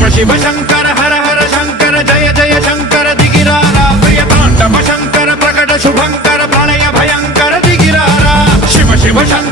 शिव शिव शंकर हर हर शंकर जय जय शंकर दिगिरारा प्रिय तांडव शंकर प्रकट शुभंकर प्रलय भयंकर दिगिरारा शिव शिव शंकर